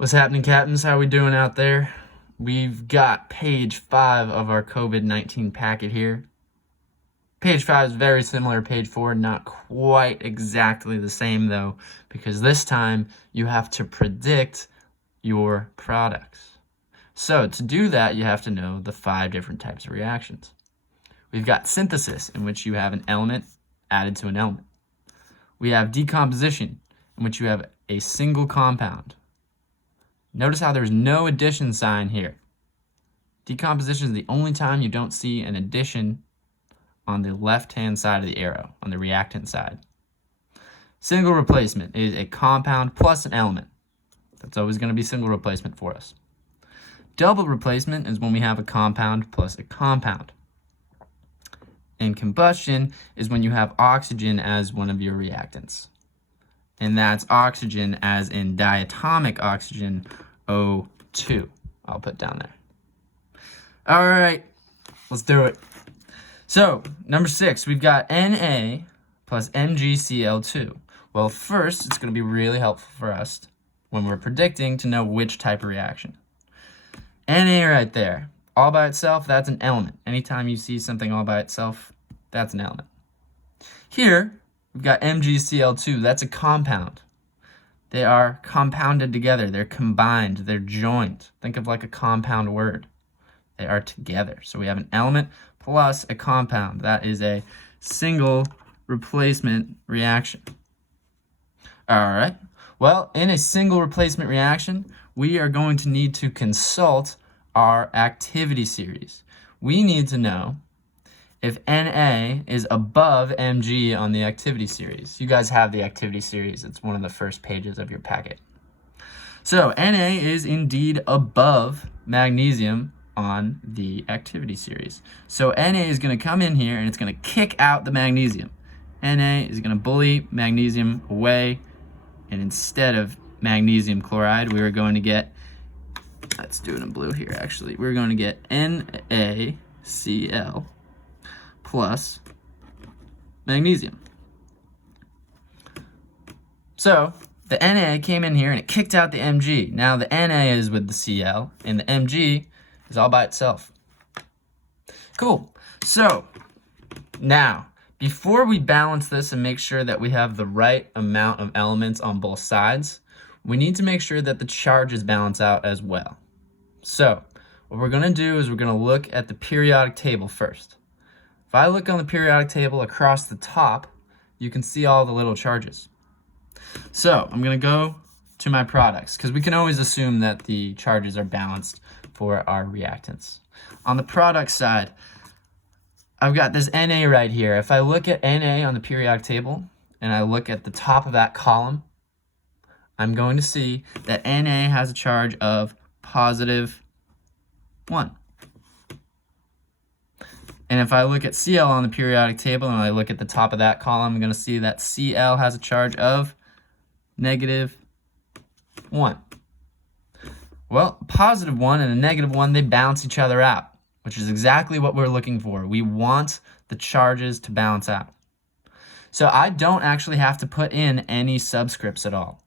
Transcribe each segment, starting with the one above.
What's happening, Captains? How we doing out there? We've got page 5 of our COVID-19 packet here. Page 5 is very similar to page 4, not quite exactly the same though, because this time you have to predict your products. So to do that, you have to know the 5 different types of reactions. We've got synthesis, in which you have an element added to an element. We have decomposition, in which you have a single compound. Notice how there's no addition sign here. Decomposition is the only time you don't see an addition on the left-hand side of the arrow, on the reactant side. Single replacement is a compound plus an element. That's always going to be single replacement for us. Double replacement is when we have a compound plus a compound. And combustion is when you have oxygen as one of your reactants. And that's oxygen as in diatomic oxygen, O2. I'll put down there. All right, let's do it. So, number 6, we've got Na plus MgCl2. Well, first, it's going to be really helpful for us when we're predicting to know which type of reaction. Na right there, all by itself, that's an element. Anytime you see something all by itself, that's an element. Here, we've got MgCl2, that's a compound. They are compounded together, they're combined, they're joined. Think of like a compound word. They are together. So we have an element plus a compound. That is a single replacement reaction. All right. Well, in a single replacement reaction, we are going to need to consult our activity series. We need to know if Na is above Mg on the activity series. You guys have the activity series. It's one of the first pages of your packet. So Na is indeed above magnesium on the activity series. So Na is going to come in here and it's going to kick out the magnesium. Na is going to bully magnesium away, and instead of magnesium chloride, we are going to get, let's do it in blue here actually, we're going to get NaCl plus magnesium. So the Na came in here and it kicked out the Mg. Now the Na is with the Cl and the Mg is all by itself. Cool. So now, before we balance this and make sure that we have the right amount of elements on both sides, we need to make sure that the charges balance out as well. So what we're going to do is we're going to look at the periodic table first. If I look on the periodic table across the top, you can see all the little charges. So I'm going to go to my products, because we can always assume that the charges are balanced for our reactants. On the product side, I've got this Na right here. If I look at Na on the periodic table, and I look at the top of that column, I'm going to see that Na has a charge of positive 1. And if I look at Cl on the periodic table and I look at the top of that column, I'm going to see that Cl has a charge of negative 1. Well, a positive 1 and a negative 1, they balance each other out, which is exactly what we're looking for. We want the charges to balance out. So I don't actually have to put in any subscripts at all.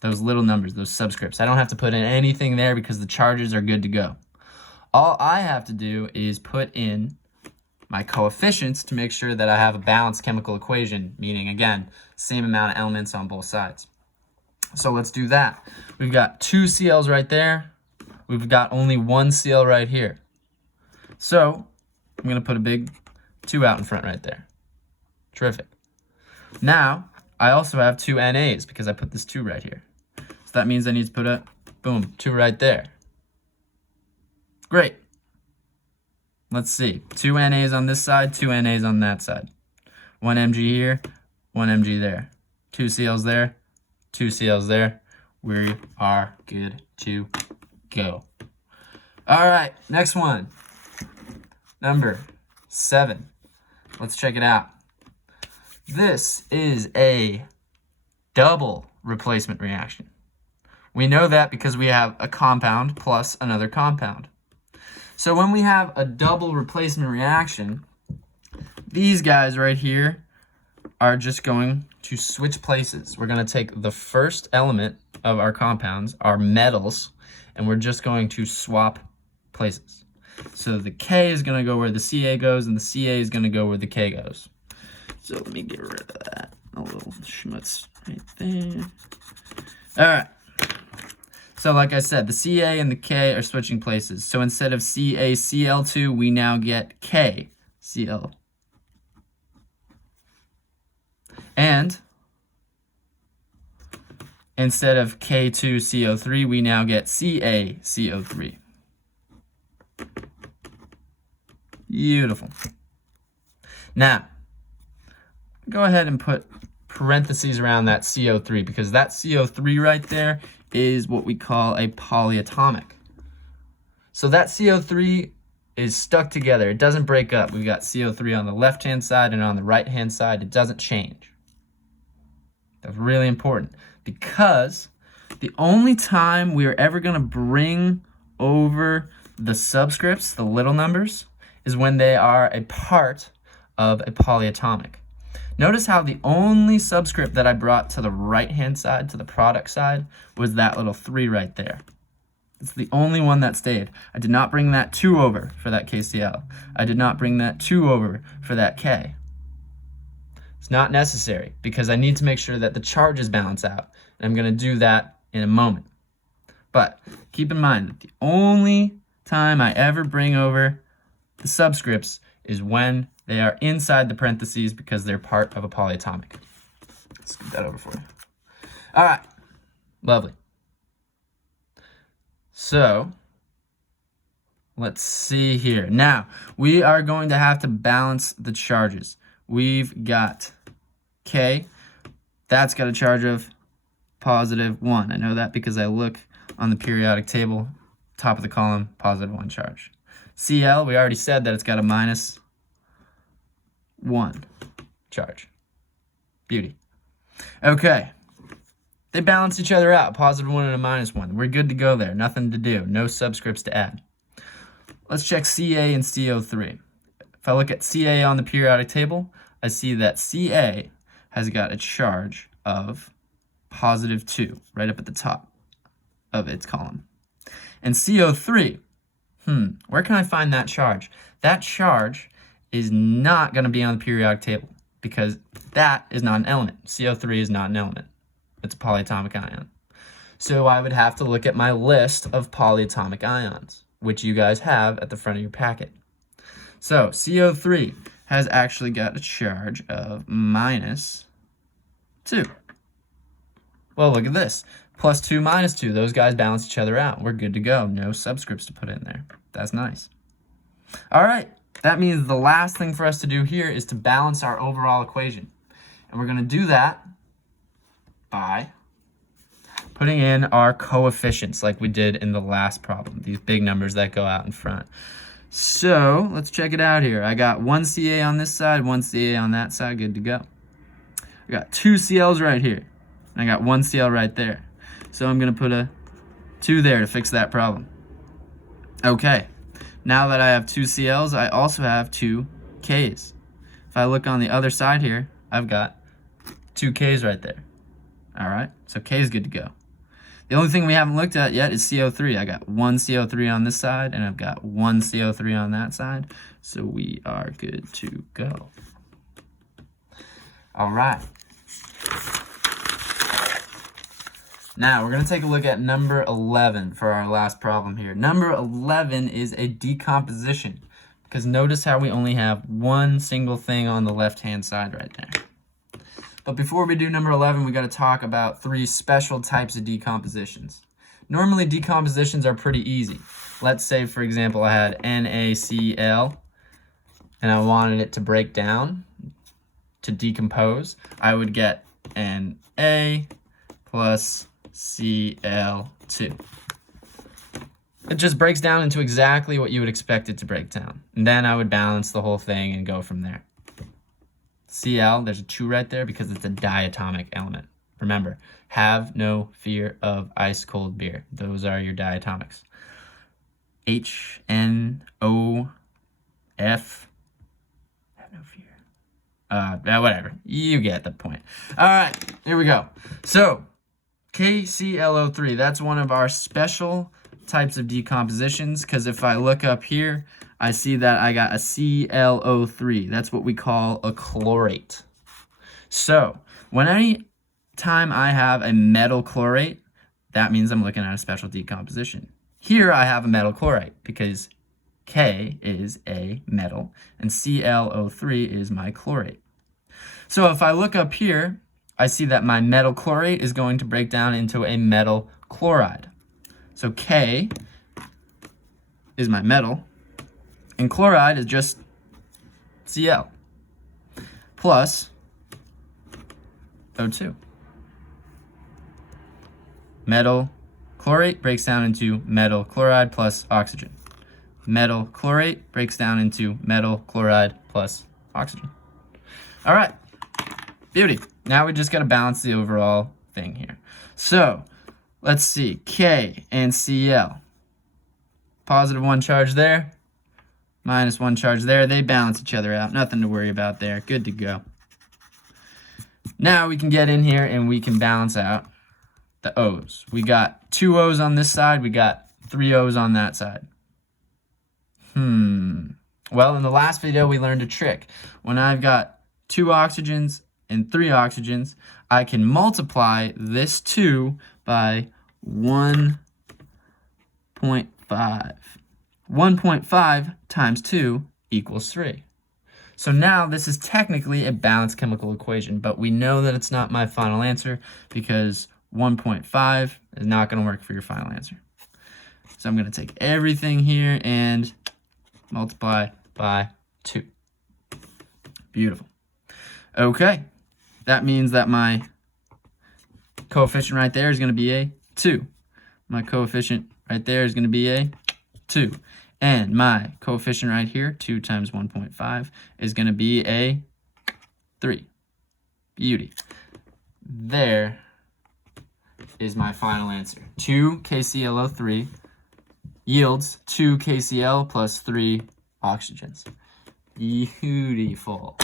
Those little numbers, those subscripts. I don't have to put in anything there because the charges are good to go. All I have to do is put in my coefficients to make sure that I have a balanced chemical equation, meaning, again, same amount of elements on both sides. So let's do that. We've got 2 Cl's right there. We've got only 1 Cl right here. So I'm going to put a big 2 out in front right there. Terrific. Now, I also have 2 NAs because I put this 2 right here. So that means I need to put a, boom, 2 right there. Great. Let's see. 2 NAs on this side, 2 NAs on that side. 1 Mg here, 1 Mg there. 2 Cl's there, 2 Cl's there. We are good to go. All right, next one. Number 7. Let's check it out. This is a double replacement reaction. We know that because we have a compound plus another compound. So when we have a double replacement reaction, these guys right here are just going to switch places. We're going to take the first element of our compounds are metals, and we're just going to swap places. So the K is going to go where the Ca goes, and the Ca is going to go where the K goes. So let me get rid of that. A little schmutz right there. All right. So like I said, the Ca and the K are switching places. So instead of CaCl2, we now get KCl. And instead of K2CO3, we now get CaCO3. Beautiful. Now, go ahead and put parentheses around that CO3 because that CO3 right there is what we call a polyatomic. So that CO3 is stuck together. It doesn't break up. We've got CO3 on the left-hand side and on the right-hand side. It doesn't change. That's really important because the only time we are ever going to bring over the subscripts, the little numbers, is when they are a part of a polyatomic. Notice how the only subscript that I brought to the right-hand side, to the product side, was that little 3 right there. It's the only one that stayed. I did not bring that 2 over for that KCl. I did not bring that 2 over for that K. It's not necessary because I need to make sure that the charges balance out. And I'm going to do that in a moment. But keep in mind that the only time I ever bring over the subscripts is when they are inside the parentheses because they're part of a polyatomic. Let's get that over for you. All right, lovely. So let's see here. Now, we are going to have to balance the charges. We've got K. That's got a charge of +1. I know that because I look on the periodic table, top of the column, +1 charge. Cl, we already said that it's got a -1 charge. Beauty. Okay. They balance each other out, +1 and a -1. We're good to go there. Nothing to do. No subscripts to add. Let's check Ca and CO3. If I look at Ca on the periodic table, I see that Ca has got a charge of +2 right up at the top of its column. And CO3, where can I find that charge? That charge is not going to be on the periodic table because that is not an element. CO3 is not an element. It's a polyatomic ion. So I would have to look at my list of polyatomic ions, which you guys have at the front of your packet. So CO3 has actually got a charge of -2. Well, look at this. +2, -2. Those guys balance each other out. We're good to go. No subscripts to put in there. That's nice. All right. That means the last thing for us to do here is to balance our overall equation. And we're going to do that by putting in our coefficients like we did in the last problem. These big numbers that go out in front. So let's check it out here. I got 1 Ca on this side, 1 Ca on that side. Good to go. I got 2 Cls right here. And I got 1 Cl right there. So I'm going to put a 2 there to fix that problem. Okay. Now that I have 2 Cls, I also have 2 Ks. If I look on the other side here, I've got 2 Ks right there. All right, so K is good to go. The only thing we haven't looked at yet is CO3. I got 1 CO3 on this side, and I've got 1 CO3 on that side. So we are good to go. All right. Now, we're going to take a look at number 11 for our last problem here. Number 11 is a decomposition, because notice how we only have one single thing on the left-hand side right there. But before we do number 11, we got to talk about 3 special types of decompositions. Normally, decompositions are pretty easy. Let's say, for example, I had NaCl, and I wanted it to break down, to decompose. I would get Na plus Cl2. It just breaks down into exactly what you would expect it to break down. And then I would balance the whole thing and go from there. Cl, there's a 2 right there because it's a diatomic element. Remember, have no fear of ice-cold beer. Those are your diatomics. HNOF, have no fear. Whatever. You get the point. All right, here we go. So, KClO3, that's one of our special types of decompositions, because if I look up here, I see that I got a ClO3. That's what we call a chlorate. So, any time I have a metal chlorate, that means I'm looking at a special decomposition. Here I have a metal chlorite because K is a metal and ClO3 is my chlorate. So if I look up here, I see that my metal chlorate is going to break down into a metal chloride. So K is my metal, and chloride is just Cl plus O2. Metal chlorate breaks down into metal chloride plus oxygen. Metal chlorate breaks down into metal chloride plus oxygen. All right, beauty. Now we just got to balance the overall thing here. So let's see, K and Cl. Positive 1 charge there, minus 1 charge there. They balance each other out. Nothing to worry about there. Good to go. Now we can get in here and we can balance out the O's. We got 2 O's on this side. We got 3 O's on that side. Well, in the last video, we learned a trick. When I've got 2 oxygens and 3 oxygens, I can multiply this 2 by 1.5. 1.5 times 2 equals 3. So now this is technically a balanced chemical equation, but we know that it's not my final answer because 1.5 is not going to work for your final answer. So I'm going to take everything here and multiply by 2. Beautiful. Okay, that means that my coefficient right there is going to be a 2. My coefficient right there is going to be a 2. And my coefficient right here, 2 times 1.5, is going to be a 3. Beauty. There is my final answer. 2 KClO3 yields 2 KCl plus 3 oxygens. Beautiful.